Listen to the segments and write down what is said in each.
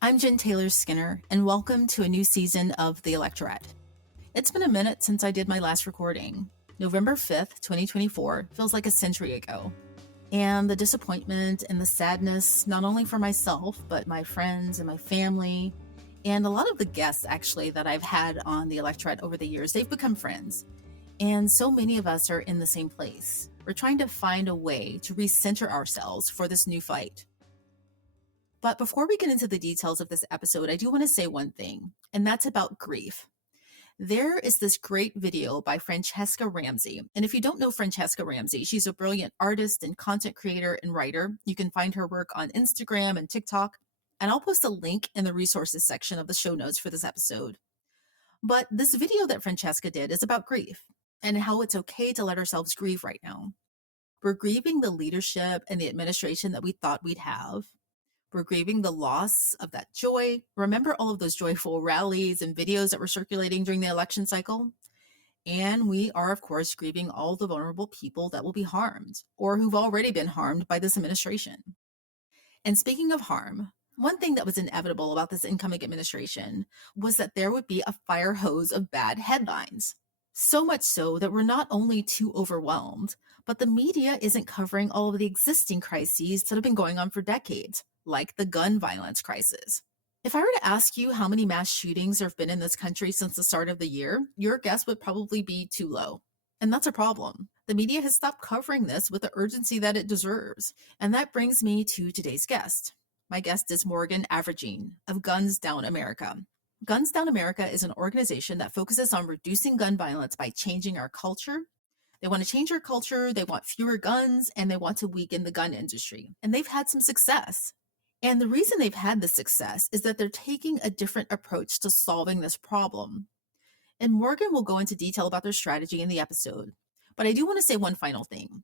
I'm Jen Taylor Skinner, and welcome to a new season of the Electorette. It's been a minute since I did my last recording. November 5th, 2024 feels like a century ago. And the disappointment and the sadness, not only for myself, but my friends and my family, and a lot of the guests actually that I've had on the Electorette over the years, they've become friends. And so many of us are in the same place. We're trying to find a way to recenter ourselves for this new fight. But before we get into the details of this episode, I do want to say one thing, and that's about grief. There is this great video by Francesca Ramsey. And if you don't know Francesca Ramsey, she's a brilliant artist and content creator and writer. You can find her work on Instagram and TikTok. And I'll post a link in the resources section of the show notes for this episode. But this video that Francesca did is about grief and how it's okay to let ourselves grieve right now. We're grieving the leadership and the administration that we thought we'd have. We're grieving the loss of that joy. Remember all of those joyful rallies and videos that were circulating during the election cycle? And we are, of course, grieving all the vulnerable people that will be harmed or who've already been harmed by this administration. And speaking of harm, one thing that was inevitable about this incoming administration was that there would be a fire hose of bad headlines. So much so that we're not only too overwhelmed, but the media isn't covering all of the existing crises that have been going on for decades, like the gun violence crisis. If I were to ask you how many mass shootings there have been in this country since the start of the year, your guess would probably be too low. And that's a problem. The media has stopped covering this with the urgency that it deserves. And that brings me to today's guest. My guest is Morgan Avrigean of Guns Down America. Guns Down America is an organization that focuses on reducing gun violence by changing our culture. They want to change our culture, they want fewer guns, and they want to weaken the gun industry. And they've had some success. And the reason they've had this success is that they're taking a different approach to solving this problem. And Morgan will go into detail about their strategy in the episode. But I do want to say one final thing.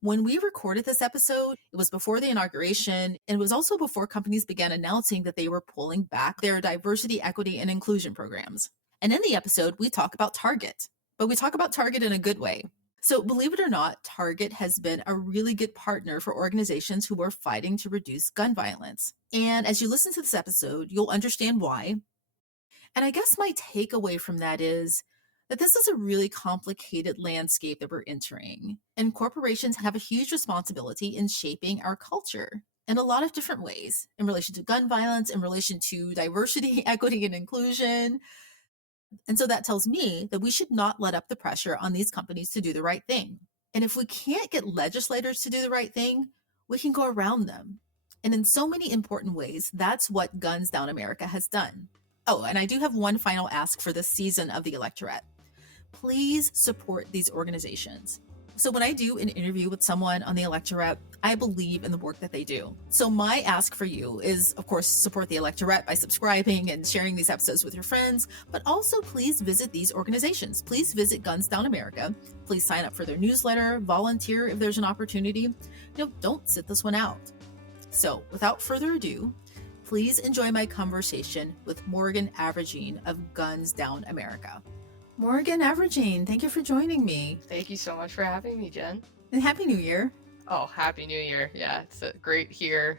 When we recorded this episode, it was before the inauguration, and it was also before companies began announcing that they were pulling back their diversity, equity, and inclusion programs. And in the episode, we talk about Target, but we talk about Target in a good way. So believe it or not, Target has been a really good partner for organizations who are fighting to reduce gun violence. And as you listen to this episode, you'll understand why. And I guess my takeaway from that is that this is a really complicated landscape that we're entering. And corporations have a huge responsibility in shaping our culture in a lot of different ways in relation to gun violence, in relation to diversity, equity, and inclusion. And so that tells me that we should not let up the pressure on these companies to do the right thing. And if we can't get legislators to do the right thing, we can go around them. And in so many important ways, that's what Guns Down America has done. Oh, and I do have one final ask for this season of the Electorette. Please support these organizations. So when I do an interview with someone on the Electorette, I believe in the work that they do. So my ask for you is, of course, support the Electorette by subscribing and sharing these episodes with your friends, but also please visit these organizations. Please visit Guns Down America. Please sign up for their newsletter, volunteer if there's an opportunity. Don't sit this one out. So without further ado, please enjoy my conversation with Morgan Avrigean of Guns Down America. Morgan Avrigean, thank you for joining me. Thank you so much for having me, Jen. And Happy New Year. Oh, Happy New Year. Yeah, it's great here.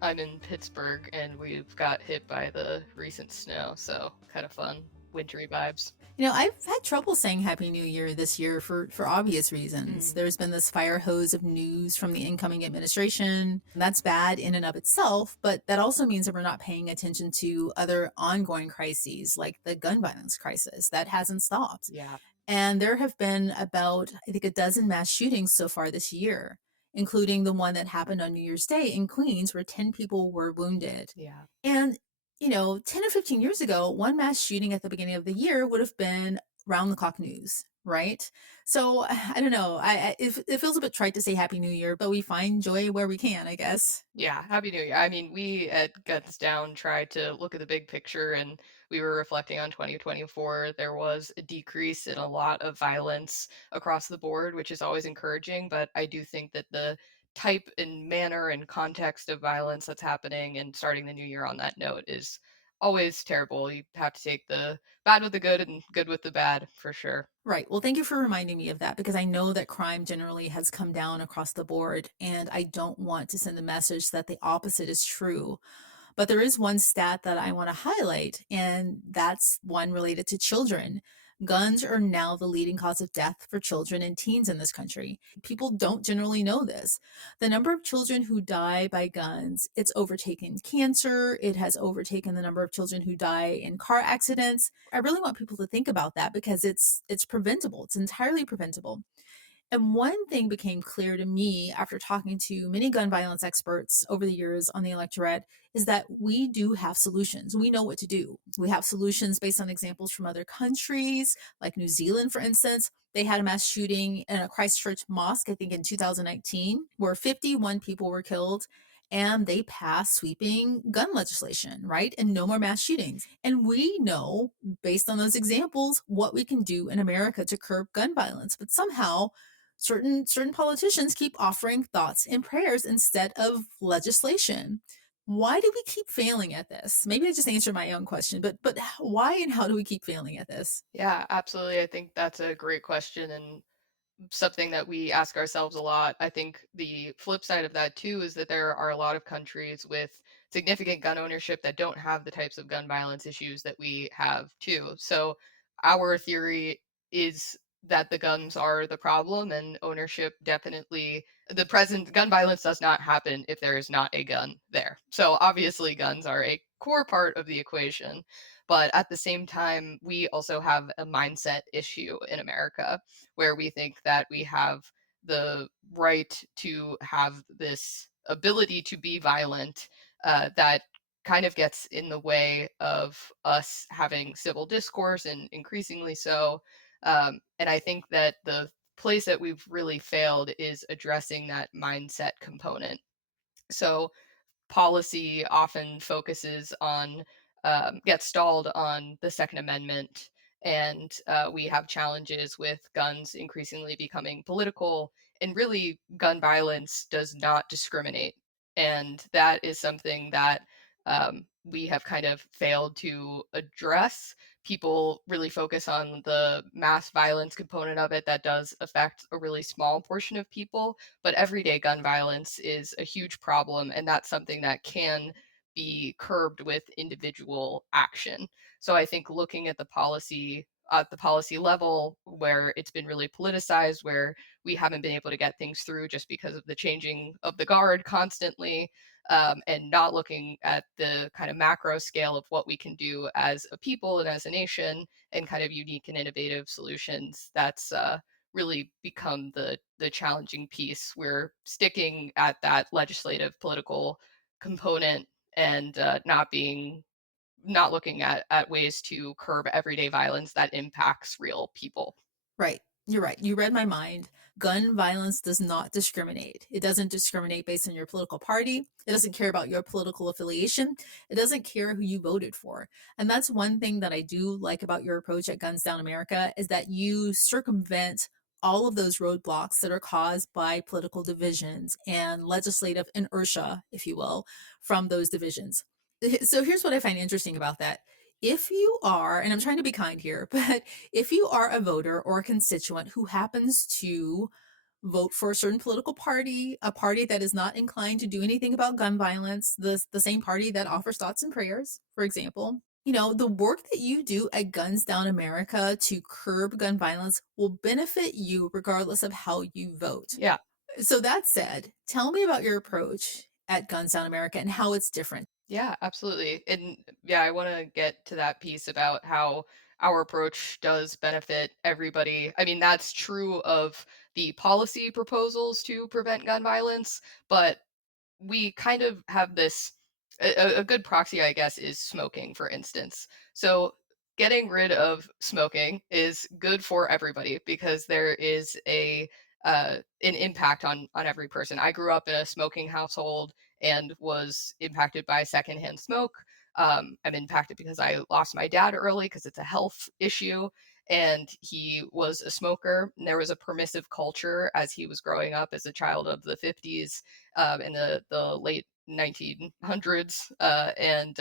I'm in Pittsburgh, and we've got hit by the recent snow, so kind of fun, wintry vibes. I've had trouble saying Happy New Year this year for obvious reasons. There's been this fire hose of news from the incoming administration. That's bad in and of itself, but that also means that we're not paying attention to other ongoing crises like the gun violence crisis that hasn't stopped. Yeah. And there have been about, I think, a dozen mass shootings so far this year, including the one that happened on New Year's Day in Queens where 10 people were wounded. Yeah. And 10 or 15 years ago, one mass shooting at the beginning of the year would have been round-the-clock news, right? So I don't know. It feels a bit trite to say Happy New Year, but we find joy where we can, I guess. Yeah, Happy New Year. I mean, we at Guns Down tried to look at the big picture, and we were reflecting on 2024. There was a decrease in a lot of violence across the board, which is always encouraging, but I do think that the type and manner and context of violence that's happening and starting the new year on that note is always terrible. You have to take the bad with the good and good with the bad, for sure. Right. Well, thank you for reminding me of that, because I know that crime generally has come down across the board, and I don't want to send a message that the opposite is true. But there is one stat that I want to highlight, and that's one related to children. Guns are now the leading cause of death for children and teens in this country. People don't generally know this. The number of children who die by guns, it's overtaken cancer. It has overtaken the number of children who die in car accidents. I really want people to think about that because it's preventable. It's entirely preventable. And one thing became clear to me after talking to many gun violence experts over the years on the electorate is that we do have solutions. We know what to do. We have solutions based on examples from other countries, like New Zealand, for instance. They had a mass shooting in a Christchurch mosque, I think in 2019, where 51 people were killed. And they passed sweeping gun legislation, right? And no more mass shootings. And we know, based on those examples, what we can do in America to curb gun violence. But somehow, certain politicians keep offering thoughts and prayers instead of legislation. Why do we keep failing at this? Maybe I just answered my own question, but why and how do we keep failing at this? Yeah, absolutely. I think that's a great question and something that we ask ourselves a lot. I think the flip side of that too is that there are a lot of countries with significant gun ownership that don't have the types of gun violence issues that we have too. So our theory is that the guns are the problem and ownership definitely the present gun violence does not happen if there is not a gun there. So obviously guns are a core part of the equation. But at the same time, we also have a mindset issue in America where we think that we have the right to have this ability to be violent that kind of gets in the way of us having civil discourse and increasingly so. And I think that the place that we've really failed is addressing that mindset component. So policy often focuses on gets stalled on the Second Amendment, and we have challenges with guns increasingly becoming political. And really, gun violence does not discriminate, and that is something that we have kind of failed to address. People really focus on the mass violence component of it that does affect a really small portion of people, but everyday gun violence is a huge problem, and that's something that can be curbed with individual action. So I think looking at the policy level where it's been really politicized, where we haven't been able to get things through just because of the changing of the guard constantly, and not looking at the kind of macro scale of what we can do as a people and as a nation and kind of unique and innovative solutions. That's really become the challenging piece. We're sticking at that legislative political component and not looking at ways to curb everyday violence that impacts real people. Right. You're right. You read my mind. Gun violence does not discriminate. It doesn't discriminate based on your political party. It doesn't care about your political affiliation. It doesn't care who you voted for. And that's one thing that I do like about your approach at Guns Down America is that you circumvent all of those roadblocks that are caused by political divisions and legislative inertia, if you will, from those divisions. So here's what I find interesting about that. If you are, and I'm trying to be kind here, but if you are a voter or a constituent who happens to vote for a certain political party, a party that is not inclined to do anything about gun violence, the same party that offers thoughts and prayers, for example, the work that you do at Guns Down America to curb gun violence will benefit you regardless of how you vote. Yeah. So that said, tell me about your approach at Guns Down America and how it's different. Yeah, absolutely. And yeah, I want to get to that piece about how our approach does benefit everybody. I mean, that's true of the policy proposals to prevent gun violence, but we kind of have this a good proxy, I guess, is smoking, for instance. So getting rid of smoking is good for everybody because there is an impact on every person. I grew up in a smoking household and was impacted by secondhand smoke. I'm impacted because I lost my dad early because it's a health issue, and he was a smoker. And there was a permissive culture as he was growing up as a child of the 50s, in the late 1900s, and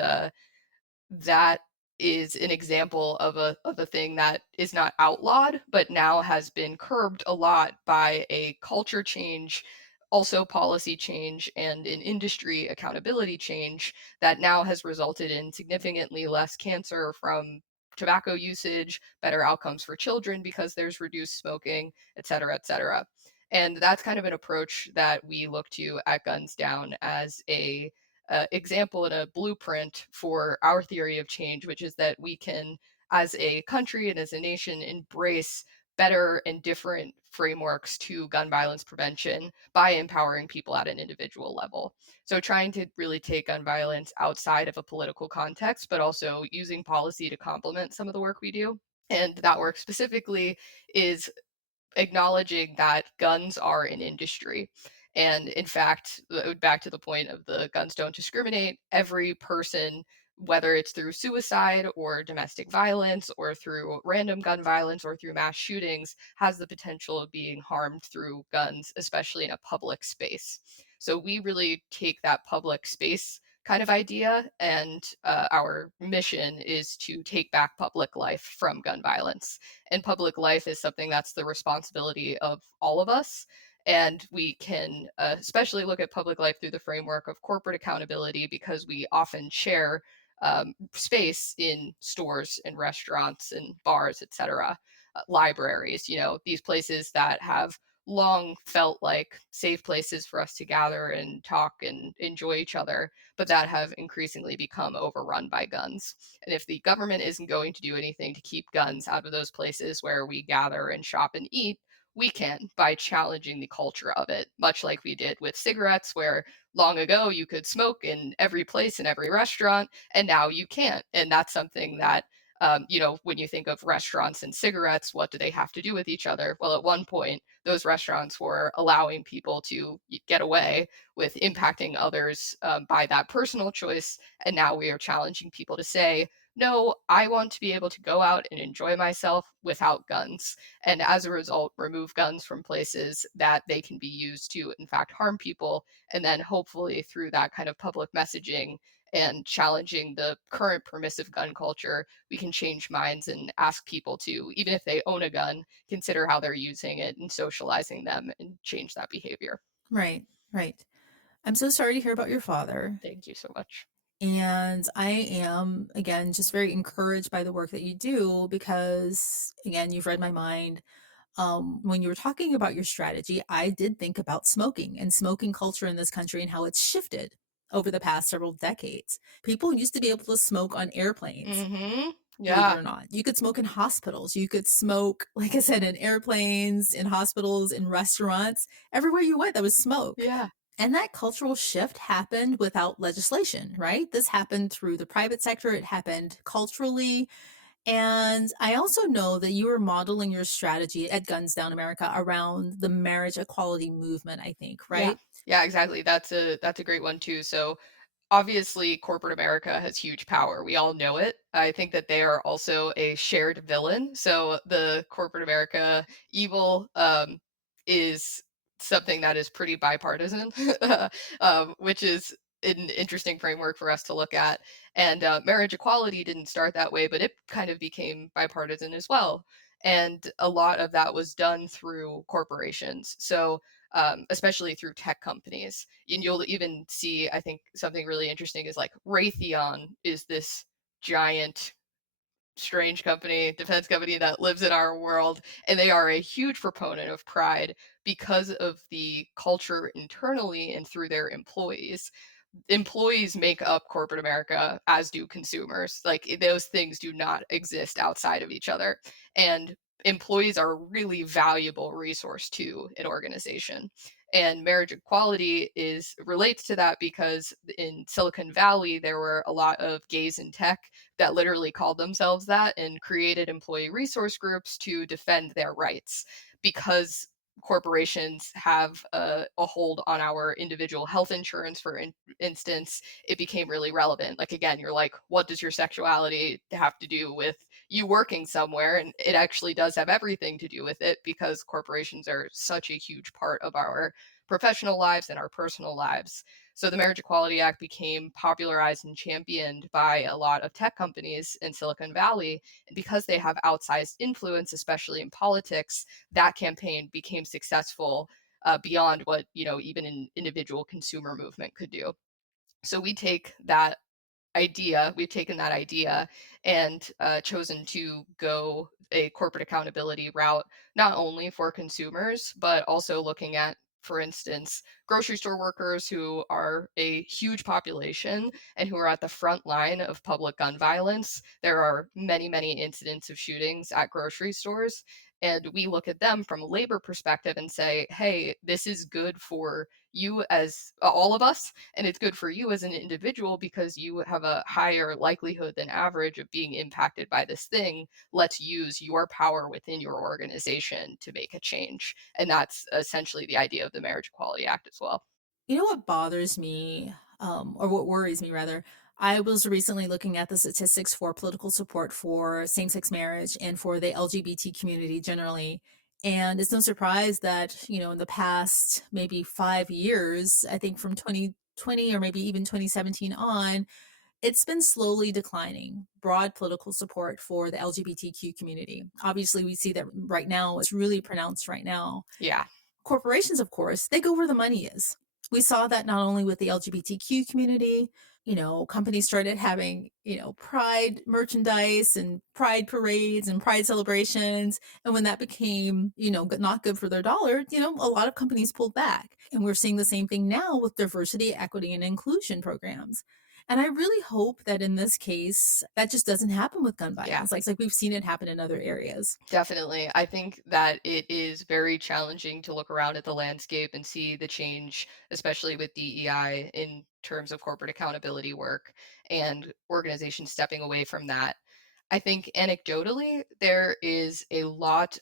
that is an example of a thing that is not outlawed, but now has been curbed a lot by a culture change also policy change and an industry accountability change that now has resulted in significantly less cancer from tobacco usage, better outcomes for children because there's reduced smoking, et cetera, et cetera. And that's kind of an approach that we look to at Guns Down as a example and a blueprint for our theory of change, which is that we can, as a country and as a nation, embrace better and different frameworks to gun violence prevention by empowering people at an individual level. So, trying to really take gun violence outside of a political context, but also using policy to complement some of the work we do. And that work specifically is acknowledging that guns are an industry. And in fact, back to the point of the guns don't discriminate, every person, whether it's through suicide or domestic violence or through random gun violence or through mass shootings, has the potential of being harmed through guns, especially in a public space. So we really take that public space kind of idea, and our mission is to take back public life from gun violence. And public life is something that's the responsibility of all of us. And we can especially look at public life through the framework of corporate accountability because we often share space in stores and restaurants and bars, etc., libraries, these places that have long felt like safe places for us to gather and talk and enjoy each other, but that have increasingly become overrun by guns. And if the government isn't going to do anything to keep guns out of those places where we gather and shop and eat, we can by challenging the culture of it, much like we did with cigarettes, where long ago you could smoke in every place in every restaurant, and now you can't. And that's something that when you think of restaurants and cigarettes, what do they have to do with each other? Well, at one point, those restaurants were allowing people to get away with impacting others by that personal choice. And now we are challenging people to say, no, I want to be able to go out and enjoy myself without guns. And as a result, remove guns from places that they can be used to, in fact, harm people. And then hopefully through that kind of public messaging and challenging the current permissive gun culture, we can change minds and ask people to, even if they own a gun, consider how they're using it and socializing them and change that behavior. Right, right. I'm so sorry to hear about your father. Thank you so much. And I am, again, just very encouraged by the work that you do because, again, you've read my mind. When you were talking about your strategy, I did think about smoking and smoking culture in this country and how it's shifted over the past several decades. People used to be able to smoke on airplanes, Mm-hmm. believe it Yeah. or not. You could smoke in hospitals. You could smoke, like I said, in airplanes, in hospitals, in restaurants. Everywhere you went, there was smoke. Yeah. And that cultural shift happened without legislation, right? This happened through the private sector. It happened culturally. And I also know that you were modeling your strategy at Guns Down America around the marriage equality movement, I think, Yeah. right? Yeah, exactly. That's a great one too. So obviously corporate America has huge power. We all know it. I think that they are also a shared villain. So the corporate America evil is something that is pretty bipartisan, which is an interesting framework for us to look at. And marriage equality didn't start that way, but it kind of became bipartisan as well. And a lot of that was done through corporations. So especially through tech companies. And you'll even see, I think something really interesting is like Raytheon is this giant, strange company, defense company that lives in our world, and they are a huge proponent of pride because of the culture internally and through their employees. Employees make up corporate America, as do consumers. Like those things do not exist outside of each other. And employees are a really valuable resource to an organization. And marriage equality is relates to that because in Silicon Valley there were a lot of gays in tech that literally called themselves that and created employee resource groups to defend their rights because corporations have a hold on our individual health insurance, for instance. It became really relevant. Like, again, you're like, what does your sexuality have to do with you working somewhere? And it actually does have everything to do with it because corporations are such a huge part of our professional lives and our personal lives. So the Marriage Equality Act became popularized and championed by a lot of tech companies in Silicon Valley. And because they have outsized influence, especially in politics, that campaign became successful beyond what, even an individual consumer movement could do. So we've taken that idea and chosen to go a corporate accountability route, not only for consumers, but also looking at, for instance, grocery store workers who are a huge population and who are at the front line of public gun violence. There are many, many incidents of shootings at grocery stores. And we look at them from a labor perspective and say, hey, this is good for you as all of us, and it's good for you as an individual because you have a higher likelihood than average of being impacted by this thing. Let's use your power within your organization to make a change. And that's essentially the idea of the Marriage Equality Act as well. You know what bothers me, or what worries me rather? I was recently looking at the statistics for political support for same-sex marriage and for the LGBT community generally. And it's no surprise that, in the past maybe 5 years, I think from 2020 or maybe even 2017 on, it's been slowly declining, broad political support for the LGBTQ community. Obviously, we see that right now, it's really pronounced right now. Yeah. Corporations, of course, they go where the money is. We saw that not only with the LGBTQ community, companies started having, pride merchandise and pride parades and pride celebrations. And when that became, not good for their dollar, a lot of companies pulled back. And we're seeing the same thing now with diversity, equity, and inclusion programs. And I really hope that in this case, that just doesn't happen with gun Yeah. violence. Like we've seen it happen in other areas. Definitely. I think that it is very challenging to look around at the landscape and see the change, especially with DEI in terms of corporate accountability work and organizations stepping away from that. I think anecdotally, there are a lot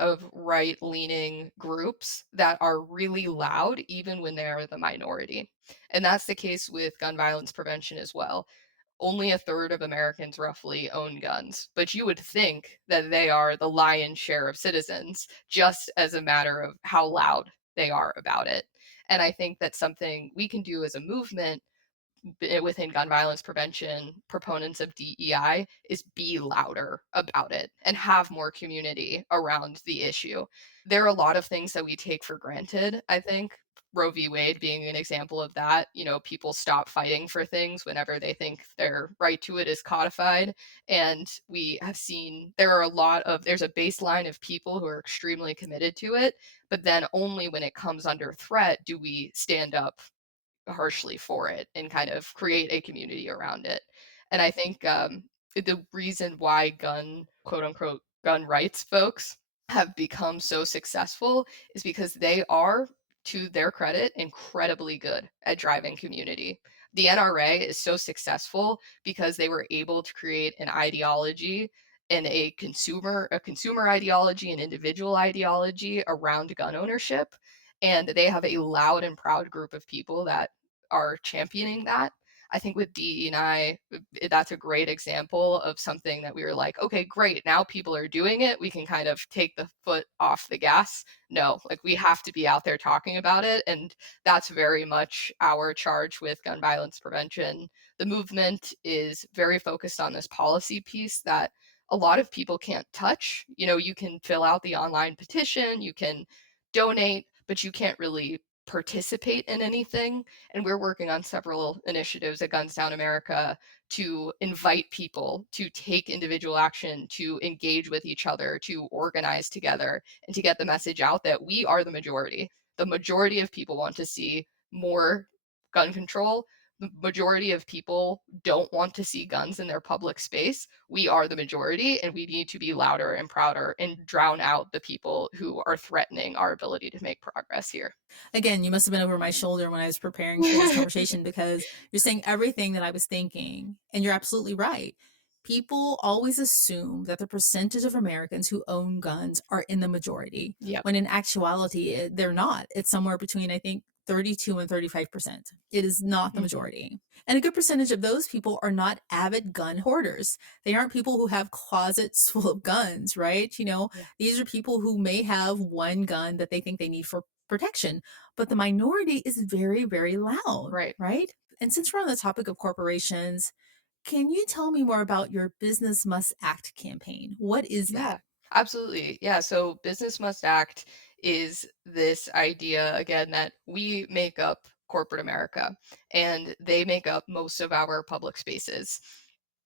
of right-leaning groups that are really loud even when they're the minority. And that's the case with gun violence prevention as well. Only a third of Americans roughly own guns, but you would think that they are the lion's share of citizens just as a matter of how loud they are about it. And I think that's something we can do as a movement within gun violence prevention, proponents of DEI, is be louder about it and have more community around the issue. There are a lot of things that we take for granted, I think. Roe v. Wade being an example of that. People stop fighting for things whenever they think their right to it is codified. And we have seen there's a baseline of people who are extremely committed to it, but then only when it comes under threat do we stand up harshly for it and kind of create a community around it. And I think the reason why quote unquote, gun rights folks have become so successful is because they are, to their credit, incredibly good at driving community. The NRA is so successful because they were able to create an ideology and a consumer ideology and individual ideology around gun ownership, and they have a loud and proud group of people that are championing that. I think with DE&I, that's a great example of something that we were like, okay, great, now people are doing it. We can kind of take the foot off the gas. No, like we have to be out there talking about it. And that's very much our charge with gun violence prevention. The movement is very focused on this policy piece that a lot of people can't touch. You can fill out the online petition, you can donate, but you can't really participate in anything. And we're working on several initiatives at Guns Down America to invite people to take individual action, to engage with each other, to organize together, and to get the message out that we are the majority. The majority of people want to see more gun control. The majority of people don't want to see guns in their public space. We are the majority, and we need to be louder and prouder and drown out the people who are threatening our ability to make progress here. Again, you must have been over my shoulder when I was preparing for this conversation because you're saying everything that I was thinking, and you're absolutely right. People always assume that the percentage of Americans who own guns are in the majority, Yep. when in actuality, they're not. It's somewhere between, I think, 32 and 35%. It is not the Mhm. majority. And a good percentage of those people are not avid gun hoarders. They aren't people who have closets full of guns, right? Yeah. These are people who may have one gun that they think they need for protection, but the minority is very, very loud, Right. right? And since we're on the topic of corporations, can you tell me more about your Business Must Act campaign? What is Yeah, that? absolutely. Yeah, so Business Must Act is this idea, again, that we make up corporate America and they make up most of our public spaces.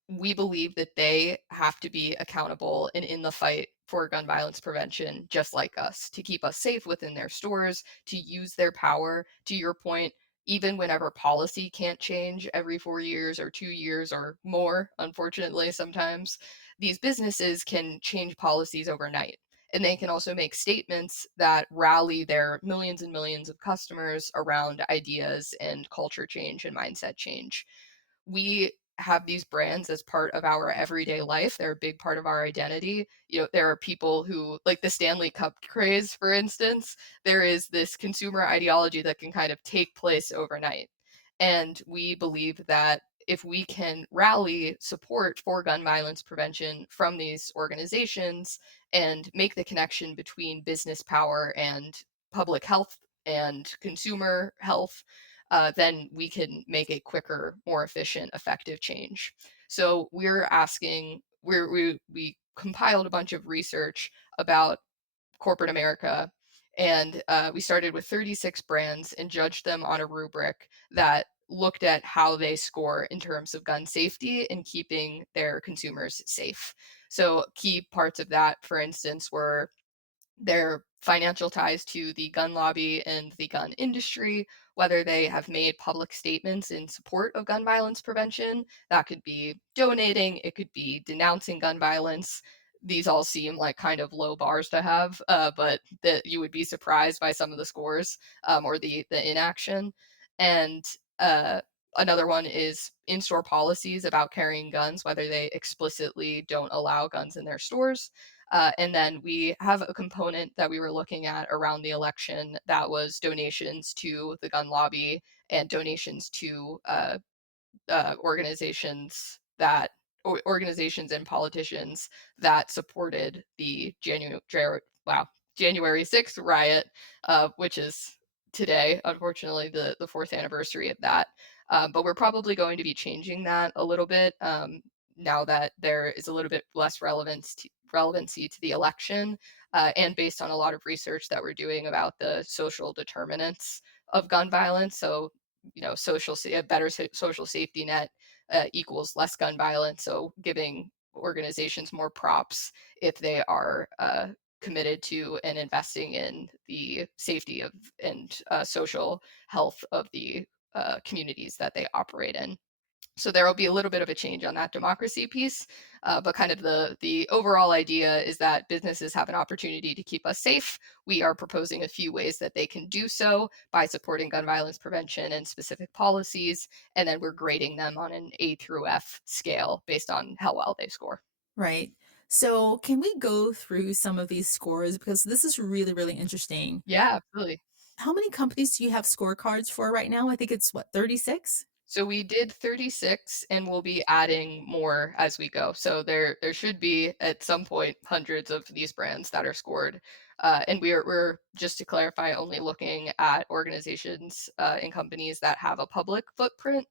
We believe that they have to be accountable and in the fight for gun violence prevention, just like us, to keep us safe within their stores, to use their power. To your point, even whenever policy can't change every 4 years or 2 years or more, unfortunately, sometimes these businesses can change policies overnight. And they can also make statements that rally their millions and millions of customers around ideas and culture change and mindset change. We have these brands as part of our everyday life. They're a big part of our identity. There are people who, like the Stanley Cup craze, for instance, there is this consumer ideology that can kind of take place overnight. And we believe that if we can rally support for gun violence prevention from these organizations and make the connection between business power and public health and consumer health, then we can make a quicker, more efficient, effective change. So we compiled a bunch of research about corporate America, and we started with 36 brands and judged them on a rubric that looked at how they score in terms of gun safety and keeping their consumers safe. So key parts of that, for instance, were their financial ties to the gun lobby and the gun industry, whether they have made public statements in support of gun violence prevention. That could be donating, it could be denouncing gun violence. These all seem like kind of low bars to have, but that you would be surprised by some of the scores, or the inaction. And uh, another one is in-store policies about carrying guns, whether they explicitly don't allow guns in their stores. And then we have a component that we were looking at around the election that was donations to the gun lobby and donations to organizations and politicians that supported the January 6th riot, which is today, unfortunately, the fourth anniversary of that. But we're probably going to be changing that a little bit, now that there is a little bit less relevancy to the election, and based on a lot of research that we're doing about the social determinants of gun violence. So, a better social safety net equals less gun violence. So giving organizations more props if they are committed to and investing in the safety of and social health of the communities that they operate in. So there will be a little bit of a change on that democracy piece, but kind of the overall idea is that businesses have an opportunity to keep us safe. We are proposing a few ways that they can do so by supporting gun violence prevention and specific policies, and then we're grading them on an A through F scale based on how well they score. Right. So, can we go through some of these scores because this is really, really interesting. Yeah, absolutely. How many companies do you have scorecards for right now? I think it's what, 36? So we did 36 and we'll be adding more as we go. So there should be at some point hundreds of these brands that are scored. And we're just to clarify only looking at organizations and companies that have a public footprint,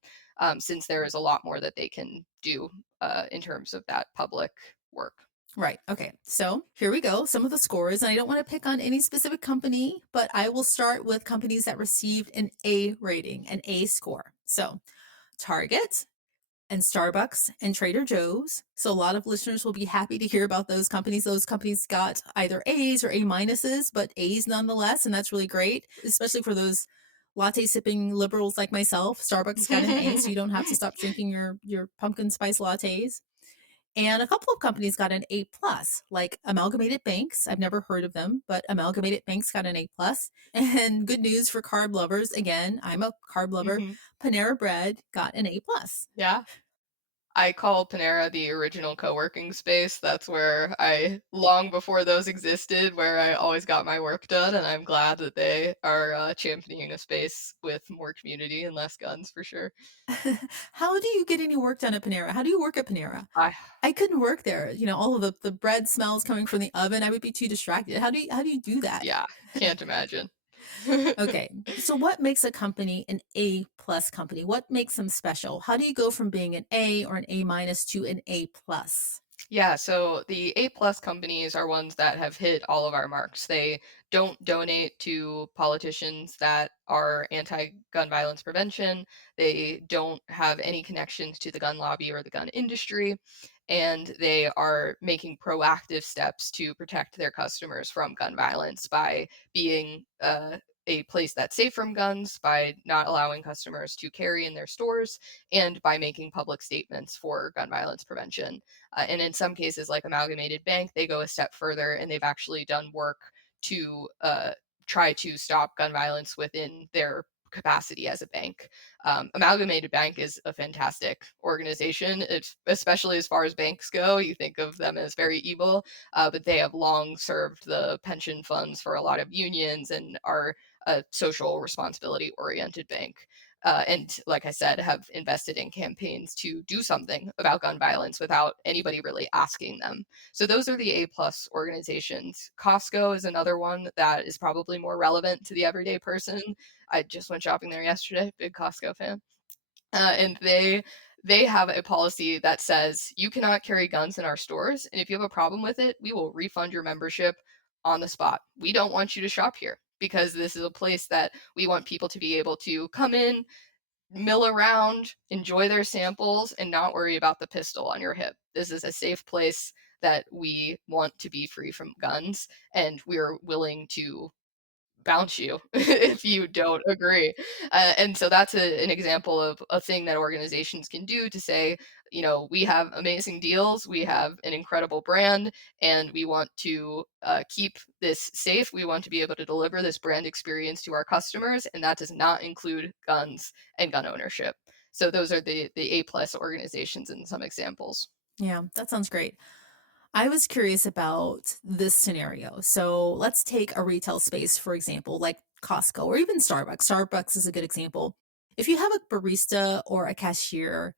since there is a lot more that they can do in terms of that public work. Right. Okay. So here we go. Some of the scores. And I don't want to pick on any specific company, but I will start with companies that received an A rating, an A score. So Target and Starbucks and Trader Joe's. So a lot of listeners will be happy to hear about those companies. Those companies got either A's or A minuses, but A's nonetheless. And that's really great, especially for those latte sipping liberals like myself. Starbucks got an A, so you don't have to stop drinking your pumpkin spice lattes. And a couple of companies got an A plus, like Amalgamated Banks. I've never heard of them, but Amalgamated Banks got an A plus. And good news for carb lovers. Again, I'm a carb lover. Mhm. Panera Bread got an A plus. Yeah. I call Panera the original co-working space. That's where long before those existed, where I always got my work done, and I'm glad that they are championing a space with more community and less guns for sure. How do you get any work done at Panera? How do you work at Panera? I I couldn't work there. All of the bread smells coming from the oven. I would be too distracted. How do you do that? Yeah, can't imagine. Okay. So what makes a company an A plus company? What makes them special? How do you go from being an A or an A minus to an A plus? Yeah, so the A plus companies are ones that have hit all of our marks. They don't donate to politicians that are anti-gun violence prevention. They don't have any connections to the gun lobby or the gun industry, and they are making proactive steps to protect their customers from gun violence by being a place that's safe from guns, by not allowing customers to carry in their stores, and by making public statements for gun violence prevention. And in some cases, like Amalgamated Bank, they go a step further and they've actually done work to try to stop gun violence within their capacity as a bank. Amalgamated Bank is a fantastic organization. It's especially as far as banks go, you think of them as very evil, but they have long served the pension funds for a lot of unions and are a social responsibility oriented bank. And like I said, have invested in campaigns to do something about gun violence without anybody really asking them. So those are the A plus organizations. Costco is another one that is probably more relevant to the everyday person. I just went shopping there yesterday, big Costco fan. And they have a policy that says you cannot carry guns in our stores, and if you have a problem with it, we will refund your membership on the spot. We don't want you to shop here because this is a place that we want people to be able to come in, mill around, enjoy their samples, and not worry about the pistol on your hip. This is a safe place that we want to be free from guns, and we're willing to bounce you if you don't agree. And so that's an example of a thing that organizations can do to say, you know, we have amazing deals, we have an incredible brand, and we want to keep this safe. We want to be able to deliver this brand experience to our customers, and that does not include guns and gun ownership. So those are the A plus organizations and some examples. Yeah, that sounds great. I was curious about this scenario. So let's take a retail space, for example, like Costco or even Starbucks. Starbucks is a good example. If you have a barista or a cashier,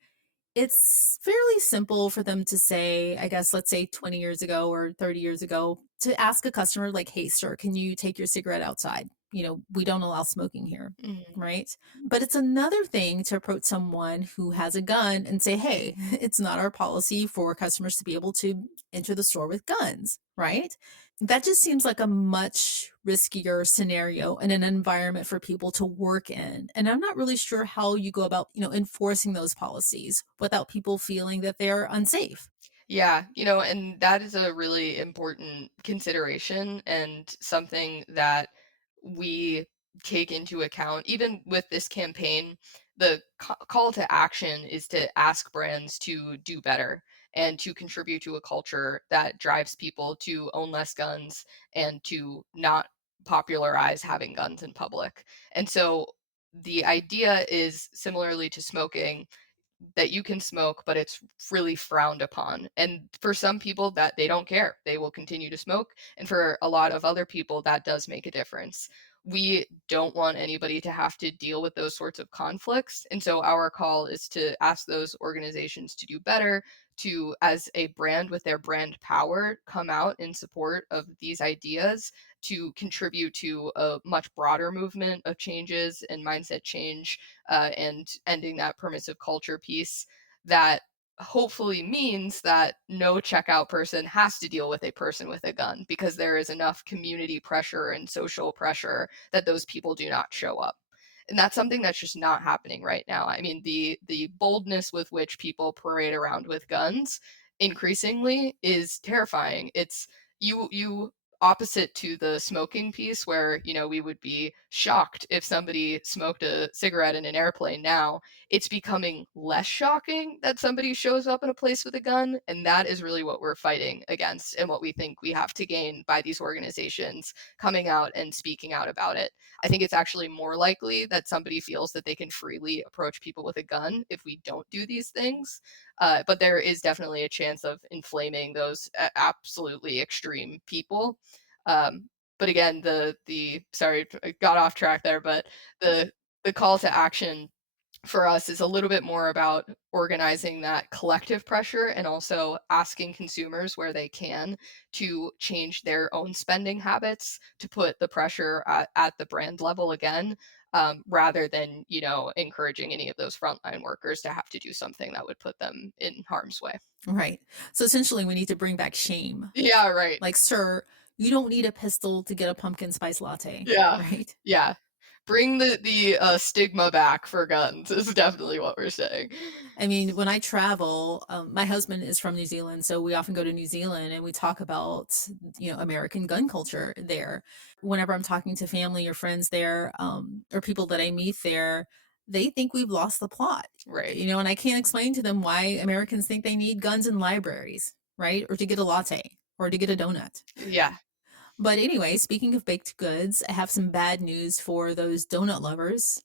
it's fairly simple for them to say, I guess, let's say 20 years ago or 30 years ago, to ask a customer, like, hey, sir, can you take your cigarette outside? We don't allow smoking here. Mhm. Right. But it's another thing to approach someone who has a gun and say, hey, it's not our policy for customers to be able to enter the store with guns. Right. That just seems like a much riskier scenario and an environment for people to work in. And I'm not really sure how you go about, enforcing those policies without people feeling that they're unsafe. Yeah, and that is a really important consideration and something that we take into account. Even with this campaign, the call to action is to ask brands to do better and to contribute to a culture that drives people to own less guns and to not popularize having guns in public. And so the idea is similarly to smoking that you can smoke, but it's really frowned upon. And for some people that they don't care. They will continue to smoke. And for a lot of other people that does make a difference. We don't want anybody to have to deal with those sorts of conflicts. And so our call is to ask those organizations to do better, to as a brand with their brand power come out in support of these ideas, to contribute to a much broader movement of changes and mindset change, and ending that permissive culture piece that hopefully means that no checkout person has to deal with a person with a gun because there is enough community pressure and social pressure that those people do not show up. And that's something that's just not happening right now. I mean, the boldness with which people parade around with guns increasingly is terrifying. It's you opposite to the smoking piece where, we would be shocked if somebody smoked a cigarette in an airplane. Now it's becoming less shocking that somebody shows up in a place with a gun, and that is really what we're fighting against and what we think we have to gain by these organizations coming out and speaking out about it. I think it's actually more likely that somebody feels that they can freely approach people with a gun if we don't do these things. But there is definitely a chance of inflaming those absolutely extreme people. Um, but again, the sorry, I got off track there, but the call to action for us is a little bit more about organizing that collective pressure and also asking consumers where they can to change their own spending habits to put the pressure at the brand level again. rather than, encouraging any of those frontline workers to have to do something that would put them in harm's way. Right. So essentially, we need to bring back shame. Yeah, right. Like, sir, you don't need a pistol to get a pumpkin spice latte, Yeah, right? yeah. Bring the stigma back for guns is definitely what we're saying. I mean, when I travel, my husband is from New Zealand, so we often go to New Zealand and we talk about, American gun culture there. Whenever I'm talking to family or friends there, or people that I meet there, they think we've lost the plot, Right. and I can't explain to them why Americans think they need guns in libraries, right? Or to get a latte or to get a donut. Yeah. But anyway, speaking of baked goods, I have some bad news for those donut lovers.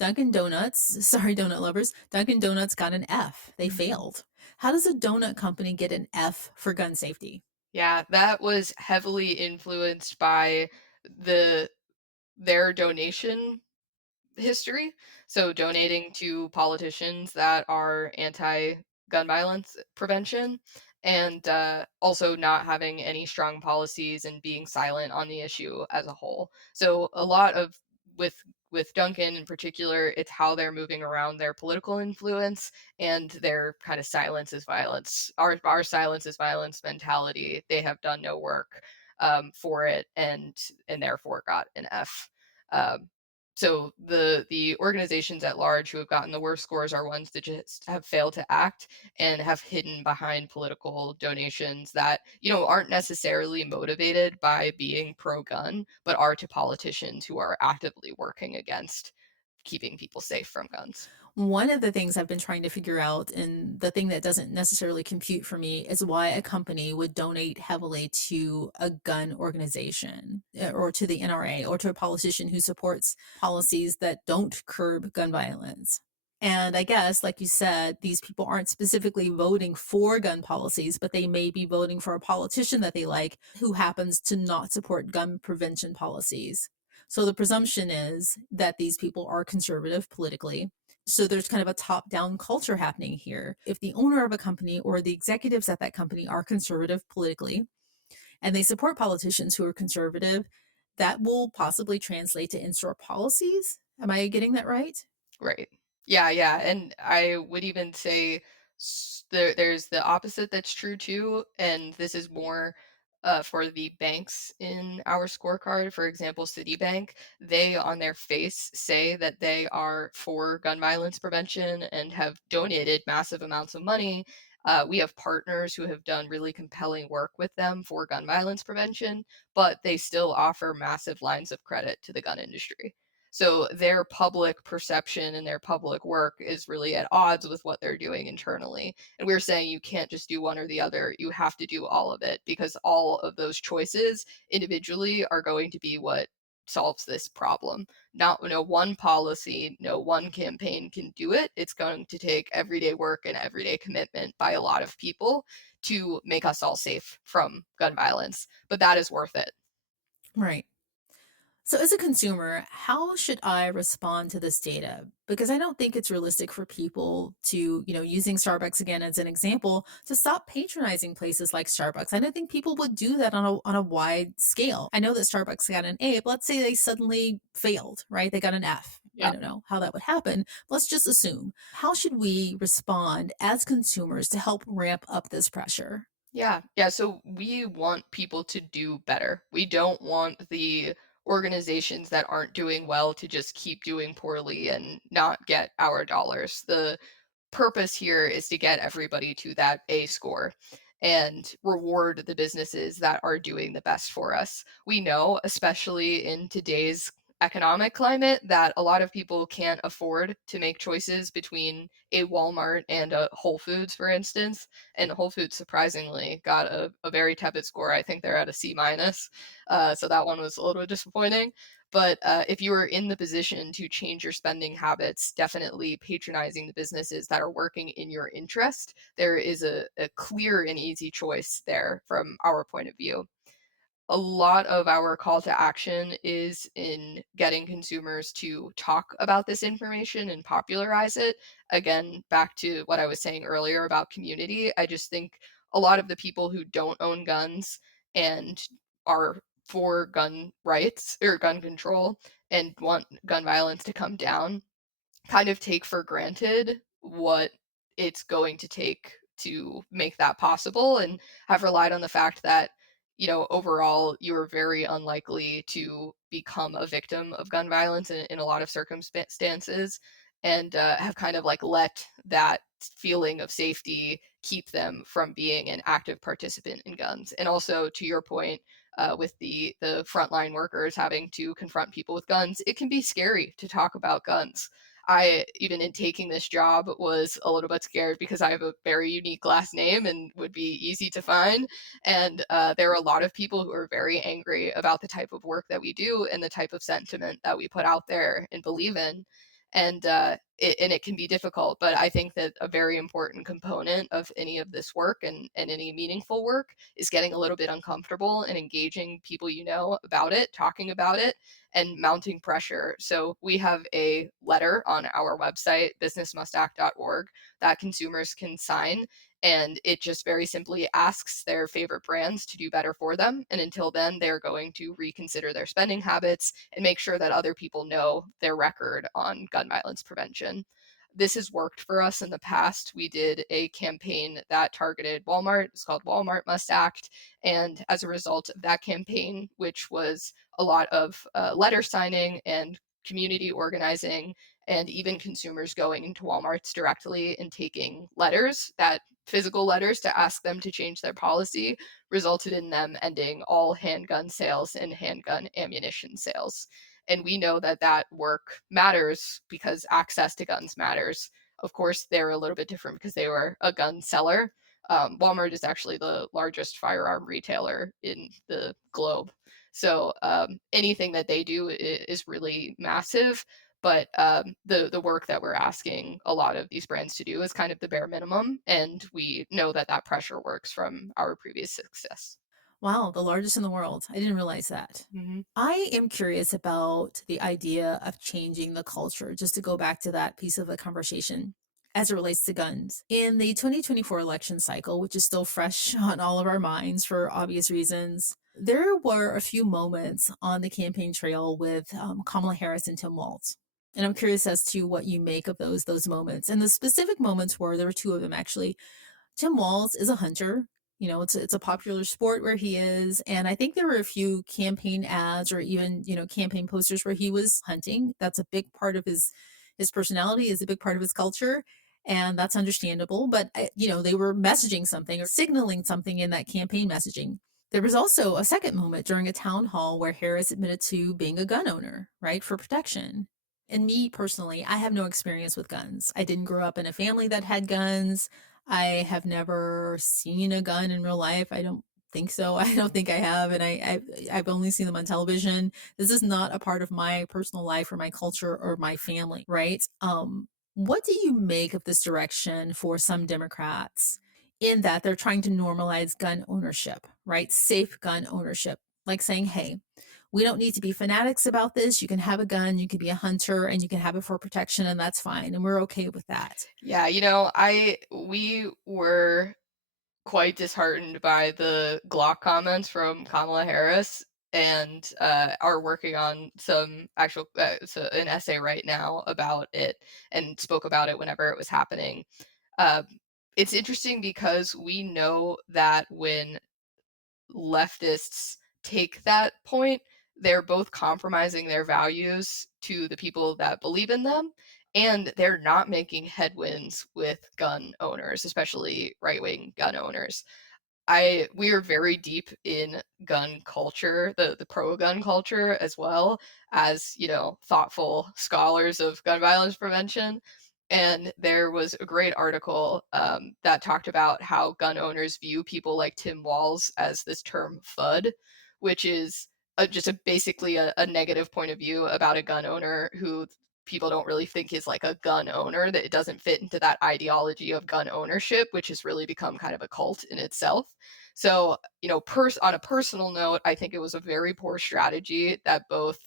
Dunkin' Donuts, sorry, donut lovers, Dunkin' Donuts got an F. They failed. How does a donut company get an F for gun safety? Yeah, that was heavily influenced by the their donation history. So donating to politicians that are anti-gun violence prevention, and also not having any strong policies and being silent on the issue as a whole. So a lot of with with Duncan in particular, it's how they're moving around their political influence and their kind of silence is violence. Our silence is violence mentality. They have done no work for it, and therefore got an F. Um, so the organizations at large who have gotten the worst scores are ones that just have failed to act and have hidden behind political donations that, aren't necessarily motivated by being pro-gun, but are to politicians who are actively working against keeping people safe from guns. One of the things I've been trying to figure out, and the thing that doesn't necessarily compute for me, is why a company would donate heavily to a gun organization or to the NRA or to a politician who supports policies that don't curb gun violence. And I guess, like you said, these people aren't specifically voting for gun policies, but they may be voting for a politician that they like who happens to not support gun prevention policies. So the presumption is that these people are conservative politically, so there's kind of a top down culture happening here. If the owner of a company or the executives at that company are conservative politically and they support politicians who are conservative, that will possibly translate to in store policies. Am I getting that right? Right. Yeah, yeah, and I would even say there's the opposite that's true too, and this is more for the banks in our scorecard. For example, Citibank, they on their face say that they are for gun violence prevention and have donated massive amounts of money. We have partners who have done really compelling work with them for gun violence prevention, but they still offer massive lines of credit to the gun industry. So their public perception and their public work is really at odds with what they're doing internally. And we're saying you can't just do one or the other. You have to do all of it because all of those choices individually are going to be what solves this problem. Not no one policy, no one campaign can do it. It's going to take everyday work and everyday commitment by a lot of people to make us all safe from gun violence. But that is worth it. Right. So, as a consumer, how should I respond to this data? Because I don't think it's realistic for people to, using Starbucks again as an example, to stop patronizing places like Starbucks. I don't think people would do that on a wide scale. I know that Starbucks got an A, but let's say they suddenly failed, right? They got an F. I Yeah. don't know how that would happen. Let's just assume. How should we respond as consumers to help ramp up this pressure? Yeah, yeah. So we want people to do better. We don't want the organizations that aren't doing well to just keep doing poorly and not get our dollars. The purpose here is to get everybody to that A score and reward the businesses that are doing the best for us. We know, especially in today's economic climate, that a lot of people can't afford to make choices between a Walmart and a Whole Foods, for instance. And Whole Foods surprisingly got a very tepid score. I think they're at a C minus. So that one was a little disappointing. But if you are in the position to change your spending habits, definitely patronizing the businesses that are working in your interest, there is a clear and easy choice there from our point of view. A lot of our call to action is in getting consumers to talk about this information and popularize it. Again, back to what I was saying earlier about community, I just think a lot of the people who don't own guns and are for gun rights or gun control and want gun violence to come down kind of take for granted what it's going to take to make that possible, and have relied on the fact that, overall, you're very unlikely to become a victim of gun violence in a lot of circumstances, and have kind of like let that feeling of safety keep them from being an active participant in guns. And also, to your point, with the frontline workers having to confront people with guns, it can be scary to talk about guns. I, even in taking this job, was a little bit scared because I have a very unique last name and would be easy to find. And there are a lot of people who are very angry about the type of work that we do and the type of sentiment that we put out there and believe in. And it can be difficult, but I think that a very important component of any of this work, and any meaningful work, is getting a little bit uncomfortable and engaging people about it, talking about it, and mounting pressure. So we have a letter on our website, businessmustact.org, that consumers can sign. And it just very simply asks their favorite brands to do better for them. And until then, they're going to reconsider their spending habits and make sure that other people know their record on gun violence prevention. This has worked for us in the past. We did a campaign that targeted Walmart. It's called Walmart Must Act. And as a result of that campaign, which was a lot of letter signing and community organizing, and even consumers going into Walmarts directly and taking letters, that physical letters, to ask them to change their policy, resulted in them ending all handgun sales and handgun ammunition sales. And we know that that work matters because access to guns matters. Of course, they're a little bit different because they were a gun seller. Walmart is actually the largest firearm retailer in the globe. So anything that they do is really massive. But the work that we're asking a lot of these brands to do is kind of the bare minimum, and we know that that pressure works from our previous success. Wow, the largest in the world. I didn't realize that. Mm-hmm. I am curious about the idea of changing the culture, just to go back to that piece of the conversation as it relates to guns. In the 2024 election cycle, which is still fresh on all of our minds for obvious reasons, there were a few moments on the campaign trail with Kamala Harris and Tim Walz. And I'm curious as to what you make of those moments. And the specific moments were, there were two of them actually. Tim Walz is a hunter. It's a popular sport where he is, and I think there were a few campaign ads or even campaign posters where he was hunting. That's a big part of his personality, is a big part of his culture, and that's understandable. But they were messaging something or signaling something in that campaign messaging. There was also a second moment during a town hall where Harris admitted to being a gun owner, right, for protection. And me personally, I have no experience with guns. I didn't grow up in a family that had guns. I have never seen a gun in real life. I don't think so. I don't think I have, and I've only seen them on television. This is not a part of my personal life or my culture or my family, right? What do you make of this direction for some Democrats in that they're trying to normalize gun ownership, right? Safe gun ownership, like saying, hey, we don't need to be fanatics about this. You can have a gun, you can be a hunter, and you can have it for protection, and that's fine. And we're okay with that. Yeah, we were quite disheartened by the Glock comments from Kamala Harris, and are working on some actual an essay right now about it, and spoke about it whenever it was happening. Uh, it's interesting because we know that when leftists take that point, they're both compromising their values to the people that believe in them, and they're not making headwinds with gun owners, especially right-wing gun owners. We are very deep in gun culture, the pro gun culture, as well as, thoughtful scholars of gun violence prevention. And there was a great article that talked about how gun owners view people like Tim Walz as this term FUD, which is basically a negative point of view about a gun owner who people don't really think is like a gun owner, that it doesn't fit into that ideology of gun ownership, which has really become kind of a cult in itself. So, on a personal note, I think it was a very poor strategy that both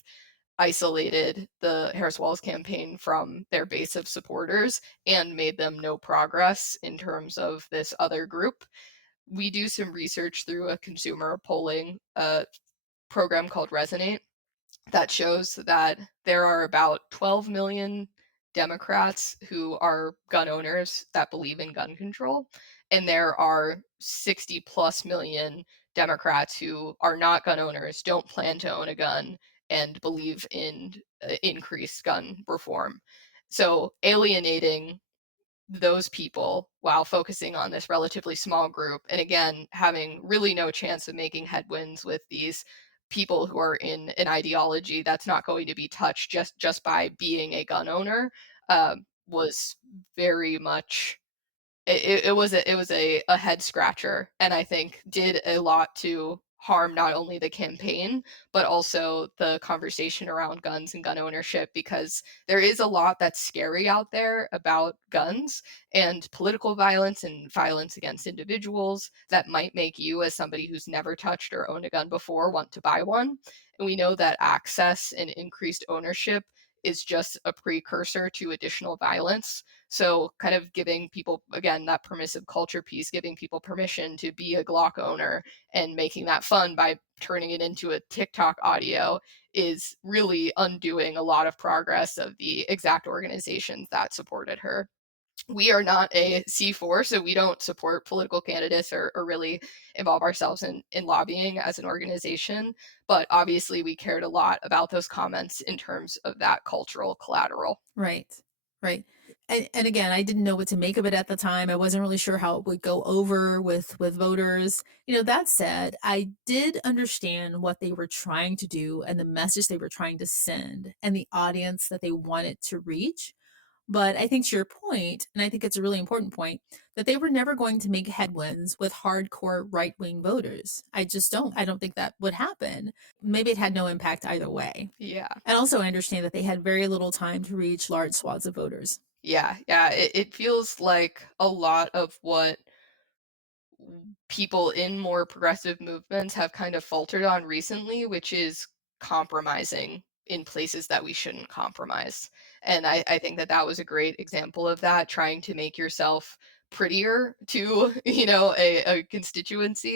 isolated the Harris Walz campaign from their base of supporters and made them no progress in terms of this other group. We do some research through a consumer polling program called Resonate, that shows that there are about 12 million Democrats who are gun owners that believe in gun control, and there are 60 plus million Democrats who are not gun owners, don't plan to own a gun, and believe in increased gun reform. So alienating those people while focusing on this relatively small group, and again having really no chance of making headwinds with these people who are in an ideology that's not going to be touched just by being a gun owner, was very much it was a head scratcher, and I think did a lot to harm not only the campaign but also the conversation around guns and gun ownership, because there is a lot that's scary out there about guns and political violence and violence against individuals that might make you, as somebody who's never touched or owned a gun before, want to buy one. And we know that access and increased ownership is just a precursor to additional violence. So, kind of giving people, again, that permissive culture piece, giving people permission to be a Glock owner and making that fun by turning it into a TikTok audio is really undoing a lot of progress of the exact organizations that supported her. We are not a C4, so we don't support political candidates or really involve ourselves in lobbying as an organization. But obviously, we cared a lot about those comments in terms of that cultural collateral. Right. Right. And again, I didn't know what to make of it at the time. I wasn't really sure how it would go over with voters. That said, I did understand what they were trying to do and the message they were trying to send and the audience that they wanted to reach. But I think to your point, and I think it's a really important point, that they were never going to make headwinds with hardcore right-wing voters. I don't think that would happen. Maybe it had no impact either way. Yeah. And also, I understand that they had very little time to reach large swaths of voters. Yeah. It feels like a lot of what people in more progressive movements have kind of faltered on recently, which is compromising in places that we shouldn't compromise. And I think that that was a great example of that, trying to make yourself prettier to a constituency,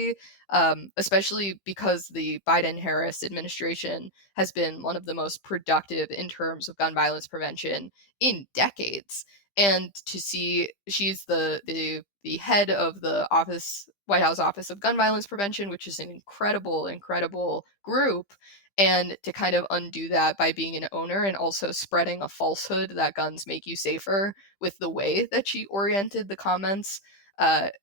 especially because the Biden-Harris administration has been one of the most productive in terms of gun violence prevention in decades. And to see she's the head of the White House Office of Gun Violence Prevention, which is an incredible group, and to kind of undo that by being an owner and also spreading a falsehood that guns make you safer with the way that she oriented the comments.